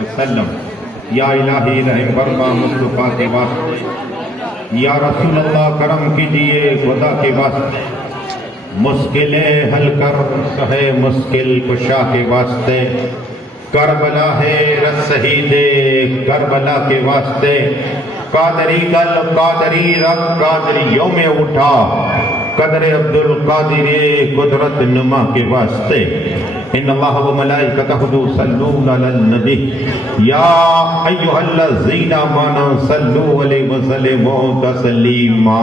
وسلم. یا الہی رحم فرما مصطفیٰ کے واسطے. یا رسول اللہ کرم کیجئے خدا کے واسطے. مشکلیں حل کر سہے مشکل کشا کے واسطے. کربلا ہے شہید کربلا کے واسطے. قادری گل قادری رگ قادریوں میں اٹھا. قدر عبد القادر قدرت نما کے واسطے. ان اللہ و ملائکتہ یصلون علی النبی یا ایھا الذین آمنوا صلوا علیہ وسلموا تسلیما.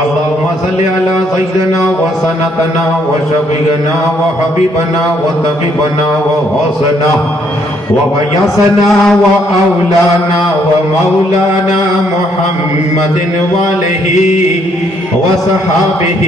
اللهم صل على سيدنا وسندنا وشفيعنا وحبيبنا وطبيبنا وغوثنا وغياثنا وأولانا ومولانا محمد وآله وصحابه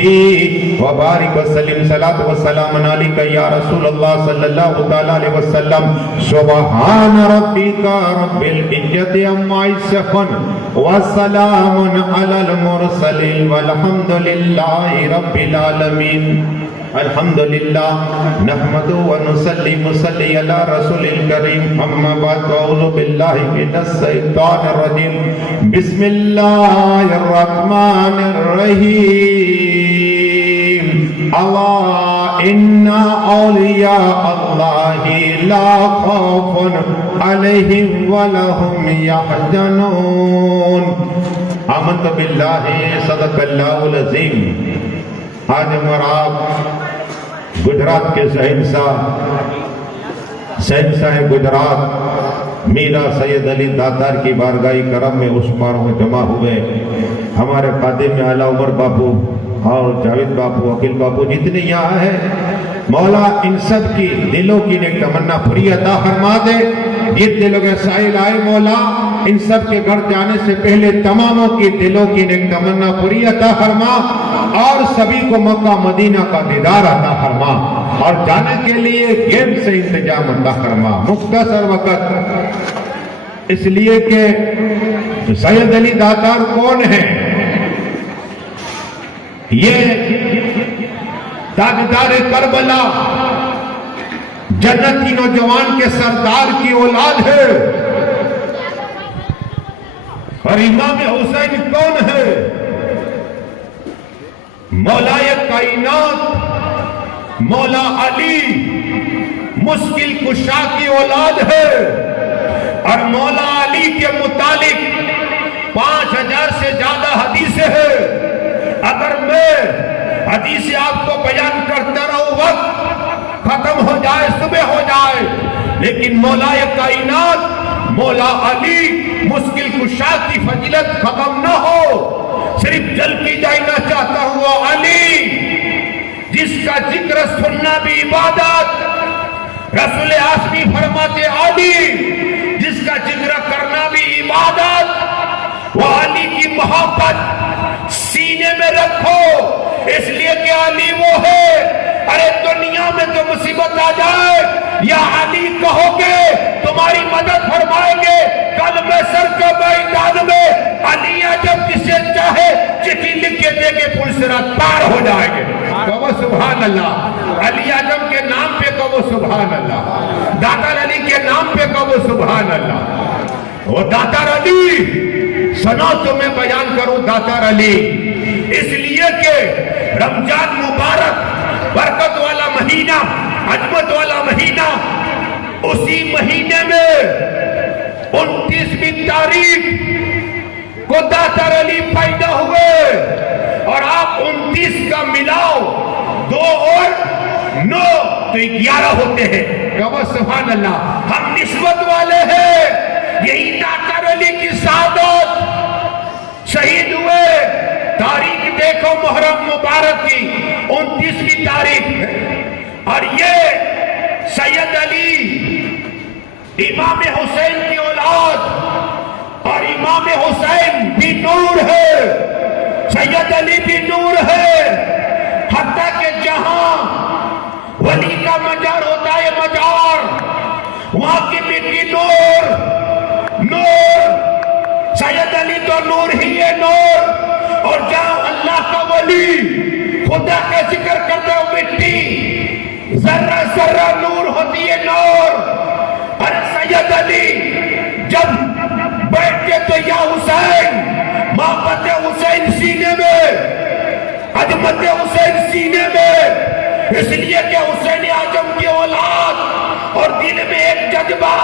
وبارك وسلم. صلاة والسلام عليك يا رسول الله صلى الله عليه وسلم. سبحان ربك رب العزة عما يصفون وسلام على المرسلين والحمد لله رب العالمين. الحمد للہ نحمد و نصلی مسلی علی رسول الکریم. اما بعد اعوذ باللہ من الشیطان الرجیم. بسم اللہ الرحمن الرحیم. الا ان اولیاء اللہ لا خوف علیہم ولا هم یحزنون. آمنت باللہ صدق اللہ العظیم. آج ہمارا آپ گجرات کے شہنشاہ گجرات میرا سید علی دادار کی بارگاہ کرم میں عثمانوں میں جمع ہوئے. ہمارے خادم میں اعلیٰ عمر باپو اور جاوید باپو عقیل باپو جتنے یہاں ہیں، مولا ان سب کی دلوں کی نیک تمنا پوری عطا فرما دے. جتنے لوگ سائل آئے مولا ان سب کے گھر جانے سے پہلے تماموں کی دلوں کی نیک تمنا پوری عطا فرما اور سبھی کو مکہ مدینہ کا دیدار عطا فرما اور جانے کے لیے گیم سے انتظام عطا فرما. مختصر وقت اس لیے کہ سید علی دادار کون ہے؟ یہ تاجدار کربلا جنتی نوجوان کے سردار کی اولاد ہے. اور امام حسین کون ہے؟ مولا کائنات مولا علی مشکل کشا کی اولاد ہے. اور مولا علی کے متعلق 5000 سے زیادہ حدیثیں ہیں. اگر میں حدیث آپ کو بیان کرتا رہوں وقت ختم ہو جائے، صبح ہو جائے، لیکن مولا کائنات مولا علی مشکل کشا کی فضیلت ختم نہ ہو. صرف جل کی جائنا چاہتا ہوں وہ علی جس کا ذکر سننا بھی عبادت. رسول آسمی فرماتے علی جس کا ذکر کرنا بھی عبادت. وہ علی کی محبت سینے میں رکھو اس لیے کہ علی وہ ہے. ارے دنیا میں تو مصیبت آ جائے یا علی کہو گے تمہاری مدد فرمائیں گے. کل میں سر کے میدان میں علی جب کسے چاہے چٹھی لکھ کے دے کے پل صراط پار ہو جائیں گے. کہو سبحان اللہ. علی اعظم کے نام پہ کہو سبحان اللہ. داتار علی کے نام پہ کہو سبحان اللہ. وہ داتار علی سنو تو میں بیان کروں داتار علی اس لیے کہ رمضان مبارک برکت والا مہینہ عظمت والا مہینہ اسی مہینے میں 29ویں تاریخ کو داتار علی پیدا ہوئے. اور آپ 29 کا ملاؤ 2 اور 9 تو 11 ہوتے ہیں. کہو سبحان اللہ. ہم نسبت والے ہیں. یہی داتار علی کی سعادت شہید ہوئے. تاریخ دیکھو محرم مبارک کی 29ویں تاریخ. اور یہ سید علی امام حسین کی اولاد اور امام حسین بھی نور ہے. سید علی بھی نور ہے. حتیٰ کہ جہاں ولی کا مزار ہوتا ہے مزار وہاں کی مٹی نور نور. سید علی تو نور ہی ہے نور. اور جہاں اللہ کا ولی خدا کا ذکر کرتا ہے مٹی ذرہ ذرہ نور ہوتی ہے نور. اور سید علی جب بیٹھتے تو یا حسین محبت حسین سینے میں، عظمت حسین سینے میں، اس لیے کہ حسین اعظم کی اولاد اور دل میں ایک جذبہ،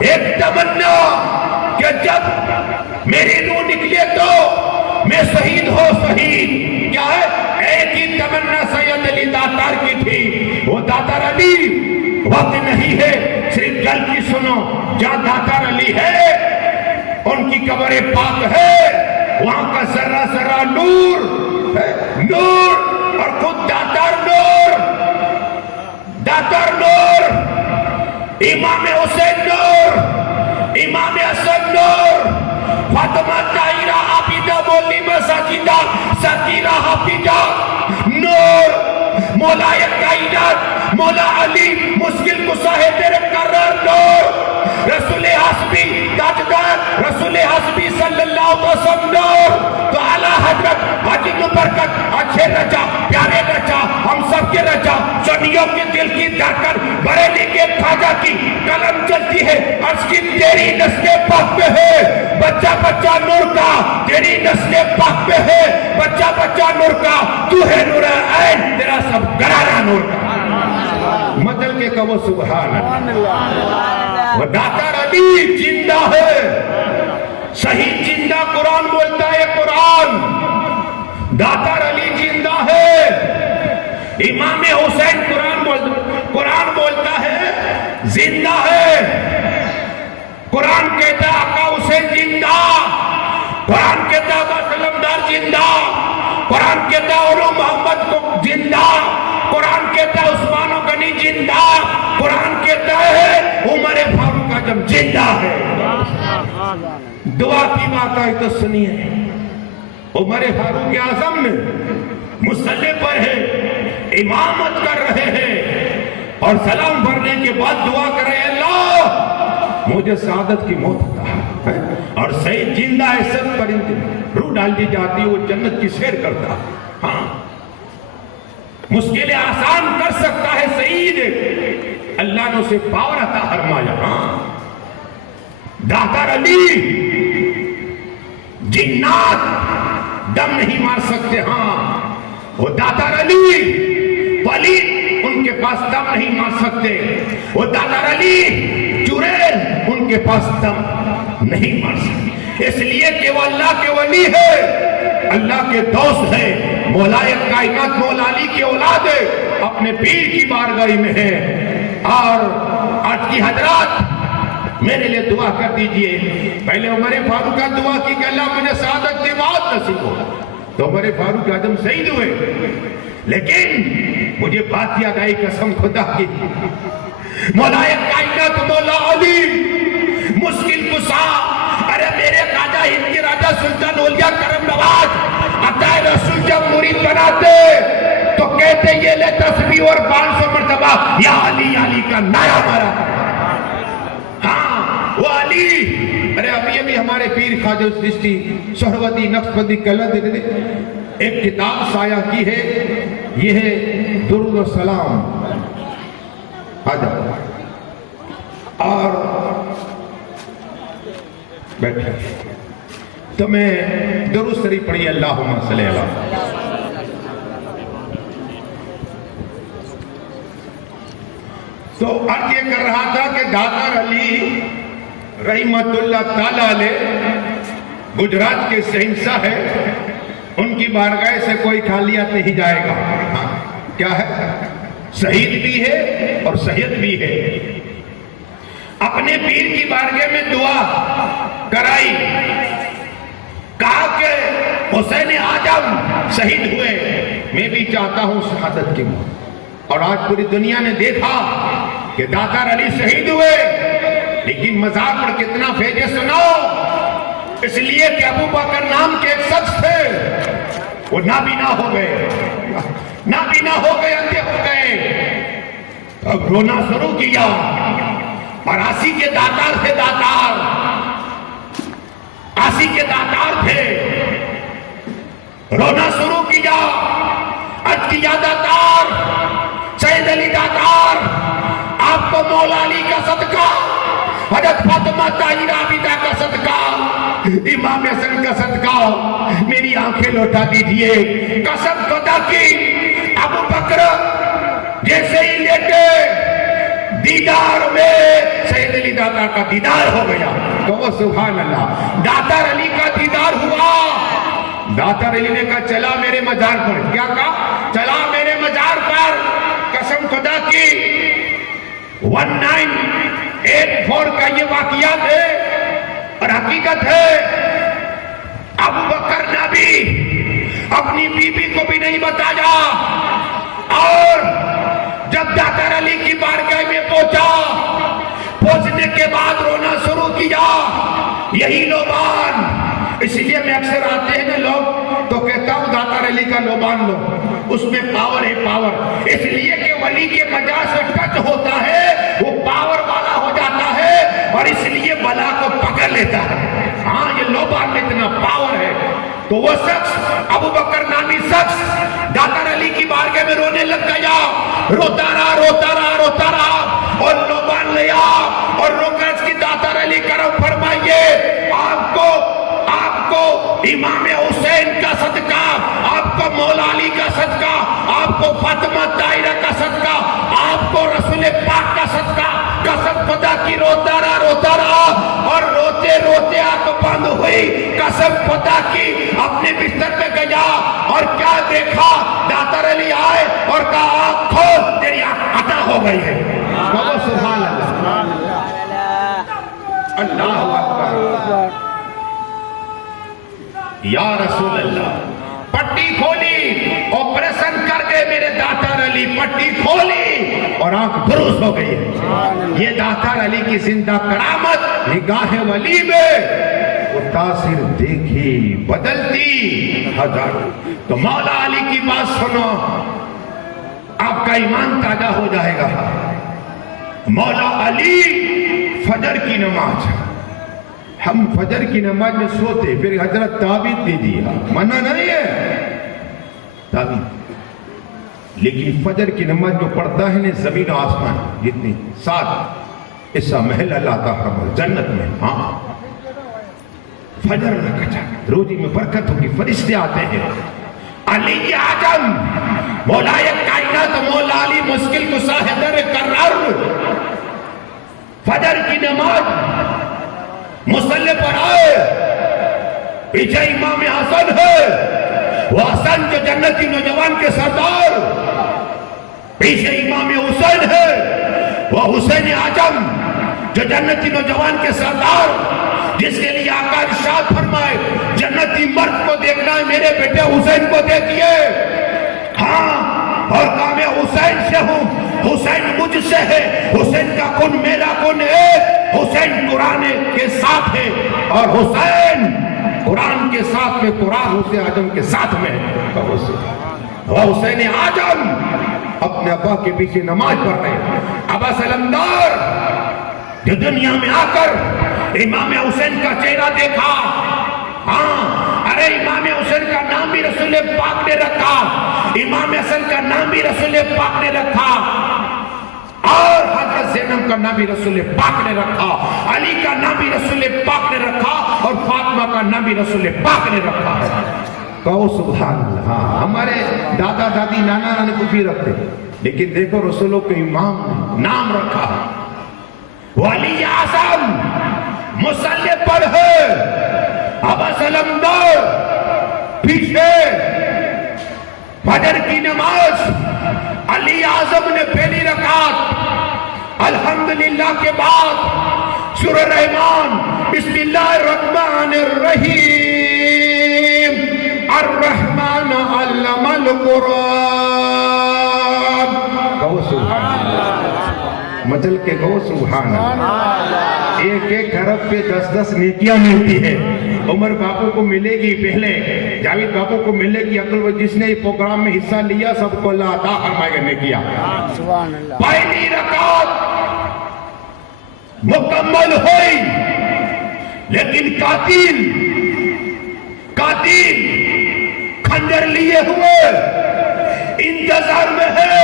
ایک تمنا کہ جب میری روح نکلے تو میں شہید ہو شہید. کیا ہے؟ ایک ہی تمنا سید علی داتار کی تھی. وہ داتار علی وقت نہیں ہے، صرف گل کی سنو. جہاں داتار علی ہے ان کی قبر پاک ہے، وہاں کا ذرہ ذرہ نور نور، اور خود داتار نور، داتار نور، امام حسین نور، امام حسن نور، فاطمہ طاہرہ عابدہ معلمہ ساجدہ ذاکرہ حافظہ نور، مولا کائنات مولا علی مشکل کشا ہے تیرے قرار نور، رسول حسبی تاجدار رسول حسبی صلی اللہ علیہ وسلم نور. تو اعلیٰ حضرت عجیب برکت اچھے رجا پیارے رجا ہم سب کے رجا سنیوں کے دل کی دھڑکن بریلی کے خواجہ کی قلم چلتی ہے. عرض کی تیری نسل پاک میں ہے بچہ بچہ نور کا، تیری نسل پاک میں ہے بچہ بچہ نور کا، تو ہے نور عین تیرا سب گرانہ نور کا. مدل کے کہو سبحان اللہ. وہ داتار علی زندہ ہے، صحیح زندہ قرآن بولتا ہے. قرآن داتار علی زندہ ہے. امام حسین قرآن بولتا ہے زندہ ہے. قرآن کہتا ہے آقا حسین زندہ، قرآن کہتا ہے آقا سلمدار زندہ، قرآن کہتا ہے علو محمد کو زندہ، قرآن کہتا ہے عثمان و غنی زندہ، قرآن کہتا ہے عمر فاروق اعظم زندہ ہے. دعا کی بات آئی تو سنیے. عمر فاروق اعظم نے مصلی پر ہے، امامت کر رہے ہیں اور سلام پڑھنے کے بعد دعا کر رہے ہیں اللہ مجھے سعادت کی موت عطا. اور سید زندہ ہے، سب پر روح ڈال دی جاتی ہے، وہ جنت کی سیر کرتا. ہاں مشکلیں آسان کر سکتا ہے سعید، اللہ نے اسے پاور عطا فرمایا. ہاں داتار علی جنات دم نہیں مار سکتے. ہاں وہ داتار علی ولی ان کے پاس دم نہیں مار سکتے. وہ داتار علی چڑیل ان کے پاس دم نہیں مار سکتے، اس لیے کہ وہ اللہ کے ولی ہے، اللہ کے دوست ہے، مولا کائنات مولا علی کی اولاد ہے، اپنے پیر کی بارگاہ میں ہے. اور آج کی حضرات میرے لیے دعا کر دیجئے. پہلے عمر فاروق کا دعا کی کہ اللہ مجھے سعادت کی موت نصیب ہو، تو عمر فاروق اعظم شہید ہوئے. لیکن مجھے بات یاد آئی قسم خدا کی، مولا کائنات مولا علی مشکل کشا، ارے میرے خواجہ ہند کے راجہ سلطان اولیاء کرم نواز عطا رسول جب مرید بناتے تو کہتے یہ لے تسبیح اور 500 مرتبہ یا علی علی کا نعرہ مارا. ہاں وہ علی، ارے ابھی ہمارے پیر خواجہ چشتی سہروردی نقشبندی کلہ دے دے ایک کتاب شائع کی ہے، یہ ہے درود و سلام. آجا اور بیٹھے تو میں درود شریف پڑھی اللہم صلی اللہ علیہ وسلم. تو عرض یہ کر رہا تھا کہ داتار علی رحمت اللہ تعالی علیہ گجرات کے شہنشاہ ہے، ان کی بارگاہ سے کوئی خالیات نہیں جائے گا. ہاں کیا ہے؟ شہید بھی ہے اور سید بھی ہے. اپنے پیر کی بارگاہ میں دعا کرائی، کہا کہ حسین اعظم شہید ہوئے، میں بھی چاہتا ہوں شہادت کی موت. اور آج پوری دنیا نے دیکھا کہ داتار علی شہید ہوئے، لیکن مذاق پر کتنا بھیجے سناؤ. اس لیے کہ ابو بکر نام کے ایک شخص تھے، وہ نابینا ہو گئے، نابینا ہو گئے، اندھے ہو گئے. اب رونا شروع کیا، اور آسی کے داتار تھے، داتار آسی کے داتار تھے. رونا شروع کیا، عرض کیا داتار سید علی دادار، آپ کو مولا علی کا صدقہ، حضرت فاطمہ طاہرہ عابدہ کا صدقہ، امام حسن کا صدقہ میری آنکھیں لوٹا دیجئے۔ قسم خدا کی، ابو بکر جیسے ہی لیٹے دیدار میں سید علی دادار کا دیدار ہو گیا۔ تو وہ سبحان اللہ، دادار علی کا دیدار ہوا۔ دادار علی نے کہا چلا میرے مزار پر، کیا کہا؟ چلا میرے مزار پر۔ قسم خدا کی 1984 کا یہ واقعات ہے اور حقیقت ہے۔ ابو بکر نے بھی اپنی بیوی کو بھی نہیں بتایا، اور جب دادار علی کی بارگاہ میں پہنچنے کے بعد رونا شروع کیا۔ یہی لوبان، اس لیے میں اکثر آتے ہیں لوگ تو کہتا ہوں دادار علی کا لوبان لو، اس میں پاور ہے، پاور، اس لیے کہ ولی کے مجاز سے ٹچ ہوتا ہے وہ پاور والا ہو جاتا ہے اور اس لیے بلا کو پکڑ لیتا ہے۔ ہاں یہ لوبان میں اتنا پاور ہے۔ تو وہ شخص، ابو بکر نامی شخص دادار علی کی بارگاہ میں رونے لگ گیا، روتا رہا روتا رہا روتا رہا، اور لوبان لیا اور رو کر اس کی دادار علی کرم فرمائیے، آپ کو امام حسین کا صدقہ، آپ کو مولا علی کا صدقہ، آپ کو فاطمہ طاہرہ کا صدقہ، آپ کو رسول پاک کا صدقہ۔ قسم خدا کی روتا رہا اور روتے روتے آنکھ بند ہوئی۔ قسم خدا کی اپنے بستر پہ گیا اور کیا دیکھا، دادار علی آئے اور کہا آنکھ کھول، تیری آنکھ عطا ہو گئی ہے۔ کہو سبحان اللہ، اللہ اکبر، یا رسول اللہ۔ پٹی کھولی، آپریشن کر گئے میرے دادار علی، پٹی کھولی اور آنکھ دروس ہو گئی۔ یہ دادار علی کی زندہ کرامت، نگاہ ولی میں وہ تاثیر دیکھی، بدلتی ہزاروں۔ تو مولا علی کی بات سنو، آپ کا ایمان تازہ ہو جائے گا۔ مولا علی فجر کی نماز، ہم فجر کی نماز میں سوتے، پھر حضرت تعبید دے دیا، منع نہیں ہے تعبید، لیکن فجر کی نماز جو پڑھتا ہے نا، زمین و آسمان جتنی 7 ایسا محل اللہ تعالیٰ جنت میں، ہاں فجر نہ کچا، روزی میں برکت ہوگی، فرشتے آتے ہیں۔ علی اعظم مولا کائنات مولا علی مشکل کشا حیدر کرار، فجر کی نماز مصلی پر آئے، پیچھے امام حسن ہے، وہ حسن جو جنتی نوجوان کے سردار، پیچھے امام حسین ہے، وہ حسین اعظم جو جنتی نوجوان کے سردار، جس کے لیے آقا ارشاد فرمائے جنتی مرد کو دیکھنا ہے میرے بیٹے حسین کو دیکھیے۔ ہاں، اور کہا میں حسین سے ہوں، حسین مجھ سے ہے، حسین کا کن میرا کن ہے، حسین قرآن کے ساتھ ہے اور حسین قرآن کے ساتھ میں، قرآن حسین اعظم کے ساتھ میں ہے۔ وہ حسین اعظم اپنے ابا کے پیچھے نماز پڑھ رہے، ابا سلمدار جو دنیا میں آ کر امام حسین کا چہرہ دیکھا، ہاں ارے امام حسین کا نام بھی رسول پاک نے رکھا، امام حسن کا نام بھی رسول پاک نے رکھا، اور حضرت زینب کا نام بھی رسول پاک نے رکھا، علی کا نام بھی رسول پاک نے رکھا، اور فاطمہ کا نام بھی رسول پاک نے رکھا ہے۔ کہو سبحان اللہ۔ ہاں، ہمارے دادا دادی نانا نانے کو بھی رکھتے، لیکن دیکھو رسولوں کے امام نے نام رکھا، ولی اعظم مصلی پر ہے، ابا سلمدار پیچھے فجر کی نماز، علی اعظم نے پہلی رکعت الحمدللہ کے بعد سورہ رحمان، بسم اللہ الرحمن الرحیم، الرحمن علم القرآن، کہو سبحان اللہ، مچل کے کہو سبحان اللہ۔ ایک ایک حرف پہ 10 نیکیاں ملتی ہیں۔ عمر باپو کو ملے گی پہلے، جاوید باپو کو ملے گی، عقل جس نے پروگرام میں حصہ لیا سب کو اللہ عطا فرمائے گا نیکیاں۔ پہلی رکعت مکمل ہوئی، لیکن قاتل خنجر لیے ہوئے انتظار میں ہے،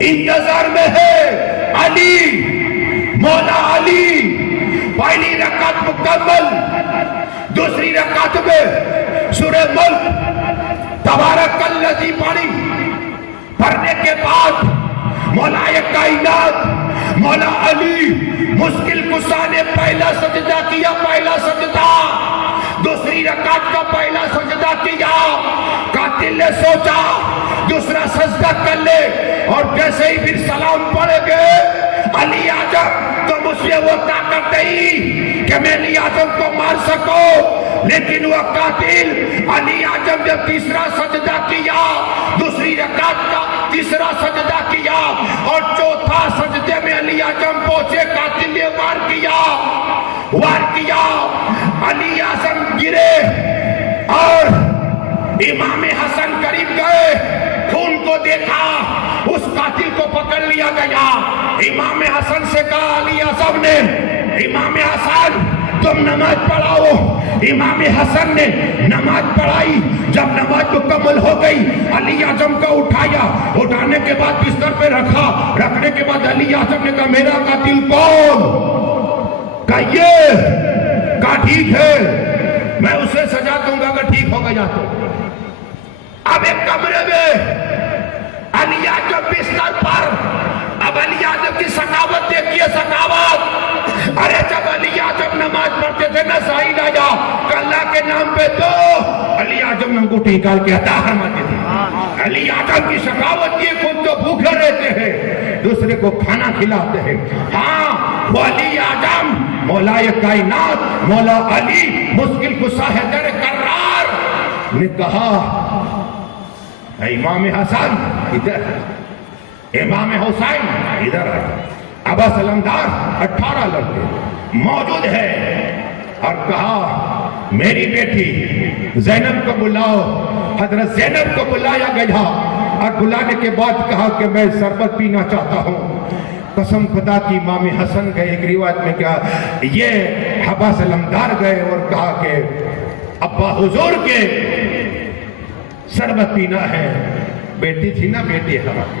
انتظار میں ہے علی، مولا علی۔ پہلی رکعت مکمل، دوسری رکعت میں سورہ ملک تبارک الذی پڑھنے کے بعد مولا کائنات مولا علی مشکل کشا نے پہلا سجدہ کیا، پہلا سجدہ، دوسری رکعت کا پہلا سجدہ کیا۔ قاتل نے سوچا دوسرا سجدہ کر لے، اور جیسے ہی پھر سلام پڑھے گئے علی اعظم تو مجھے وہ طاقت نہیں کہ میں علی اعظم کو مار سکوں، لیکن وہ قاتل علی اعظم جب تیسرا سجدہ کیا، دوسری رکعت کا تیسرا سجدہ کیا، اور چوتھا سجدے میں علی اعظم پہنچے، قاتل نے وار کیا، علی اعظم گرے اور امام حسن قریب گئے، خون کو دیکھا، اس قاتل کو پکڑ لیا گیا۔ امام حسن سے کہا علی اعظم نے، امام حسن تم نماز پڑھاؤ۔ امام حسن نے نماز پڑھائی، جب نماز مکمل ہو گئی علی اعظم کو اٹھایا، اٹھانے کے بعد بستر پہ رکھا، رکھنے کے بعد علی اعظم نے کہا میرا قاتل کون؟ کہا یہ، کہا ٹھیک ہے میں اسے سزا دوں گا اگر ٹھیک ہو گیا تو۔ اب ایک کمرے میں علی اعظم بستر پر، اب علی اعظم کی سخاوت دیکھیے، سخاوت۔ ارے جب علی اعظم نماز پڑھتے تھے نا سائید آجا کہ اللہ کے نام پہ دو، علی اعظم نے انگوٹھی نکال کے عطا فرماتے تھے۔ علی اعظم کی سخاوت یہ، خود تو بھوکے رہتے ہیں، دوسرے کو کھانا کھلاتے ہیں۔ ہاں وہ علی اعظم مولا کائنات مولا علی مشکل کشا حیدر کرار نے کہا اے امام حسن ادھر، امام حسین ادھر آئے۔ عباس علمدار 18 لڑکے موجود ہیں، اور کہا میری بیٹی زینب کو بلاؤ۔ حضرت زینب کو بلایا گیا، اور بلانے کے بعد کہا کہ میں شربت پینا چاہتا ہوں۔ قسم خدا کی امام حسن گئے، ایک روایت میں کیا یہ عباس علمدار گئے اور کہا کہ ابا حضور کے شربت پینا ہے۔ بیٹی تھی نا، بیٹی ہماری،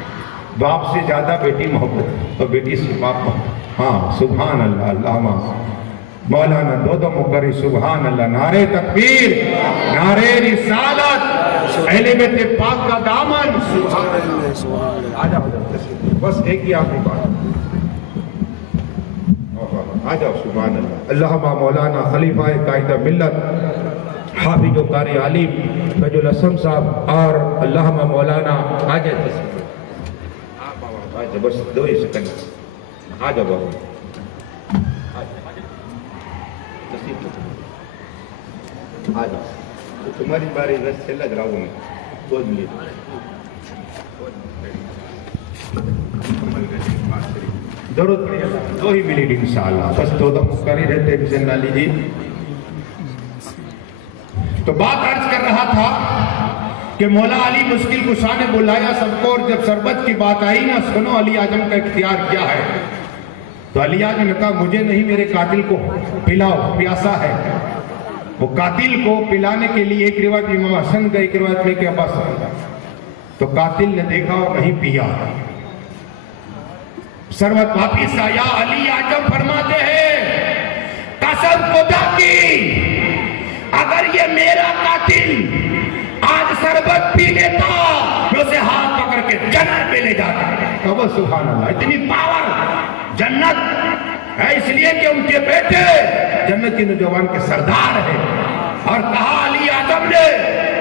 باپ سے زیادہ بیٹی محبت، اور بیٹی سے باپ محبت۔ ہاں سبحان اللہ، علامہ مولانا دودو مکری سبحان اللہ، نعرہ تکبیر، نعرہ رسالت، اہل بیت پاک کا دامن، سبحان اللہ سبحان اللہ۔ آجاؤ بس ایک ہی آخری بات، آجاؤ سبحان اللہ۔ اللہم مولانا خلیفہ قائد ملت حافظ و قاری عالم فیض الحسن صاحب، اور اللہم مولانا آجاؤ بس دو ہی سیکنڈ، آجاؤ بابا آجاؤ، تمہاری باری رس سے لگ رہا ہوں میں، دو منٹ ضرورت پڑے، دو ہی منٹ انشاءاللہ، بس دو دم کر ہی رہتے ہیں حسین علی جی۔ تو بات عرض کر رہا تھا کہ مولا علی مشکل کشا نے بلایا سب کو، اور جب شربت کی بات آئی نا، سنو علی اعظم کا اختیار کیا ہے، تو علی اعظم نے کہا مجھے نہیں، میرے قاتل کو پلاؤ، پیاسا ہے۔ وہ قاتل کو پلانے کے لیے ایک روایت امام حسن کا، ایک روایت میں کہ عباس کا، تو قاتل نے دیکھا اور نہیں پیا، شربت واپس آیا۔ علی اعظم فرماتے ہیں قسم خدا کی اگر یہ میرا قاتل آج شربت پی لیتا میں اسے ہاتھ پکڑ کے جنت میں لے جاتا۔ کہو سبحان اللہ، اتنی پاور جنت ہے، اس لیے کہ ان کے بیٹے جنت کے نوجوان کے سردار ہیں۔ اور کہا علی اعظم نے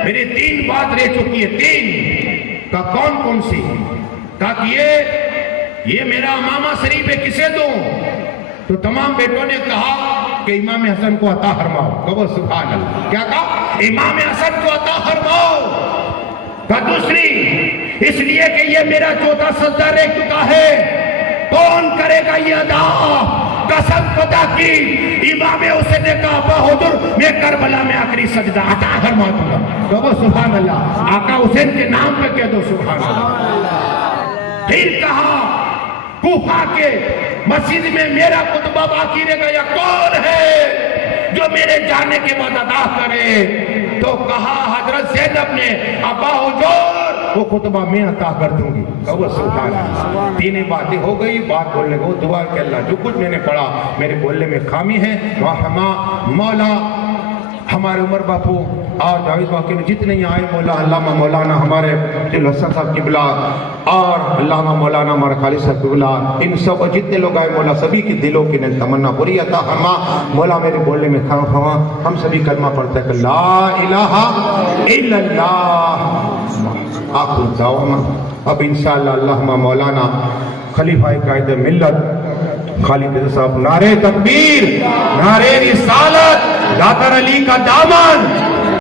میری 3 بات رہ چکی ہے، 3 کا کون کون سی؟ کہا کہ یہ میرا امامہ شریف ہے، کسے دوں؟ تو تمام بیٹوں نے کہا کہ امام حسن کو عطا فرماؤ۔ کہو سبحان اللہ، کیا کہا؟ امام حسن کو عطا فرماؤ۔ کہا دوسری اس لیے کہ یہ میرا چوتھا سجدہ رہ چکا ہے، کون کرے گا یہ ادا؟ قسم خدا کی امام حسین نے کہا ابا حضور میں کربلا میں آخری سجدہ عطا فرما دوں گا۔ کہو سبحان اللہ، آقا حسین کے نام پہ کہہ دو سبحان اللہ۔ پھر کہا کوفہ کے مسجد میں میرا خطبہ باقی رہ گیا، کون ہے جو میرے جانے کے بعد ادا کرے؟ تو کہا حضرت زینب نے ابا حضور وہ خطبہ میں عطا کر دوں گی. کہو سبحان اللہ. تینیں باتیں ہو گئی. بات بولنے کو دعا کہ اللہ جو کچھ میں نے پڑھا میرے بولنے میں خامی ہے مولا ہمارے عمر باپو اور جاوید باقی میں جتنے ہی آئے مولا علامہ مولانا ہمارے دل حسن صاحب قبلہ اور علامہ مولانا ہمارے خالد صاحب قبلہ ان سب جتنے لوگ آئے مولا سبھی کی دلوں کی تمنا پوری عطا فرما. مولا میرے بولنے میں خام فرما. ہم سبھی کلمہ پڑھتے ہیں کہ لا الہ الا اللہ. آخر دعوانا. اب انشاءاللہ اللہم مولانا خلیفہ قائد ملت خالد صاحب نعرہ تکبیر نعرہ رسالت داتر علی کا دامن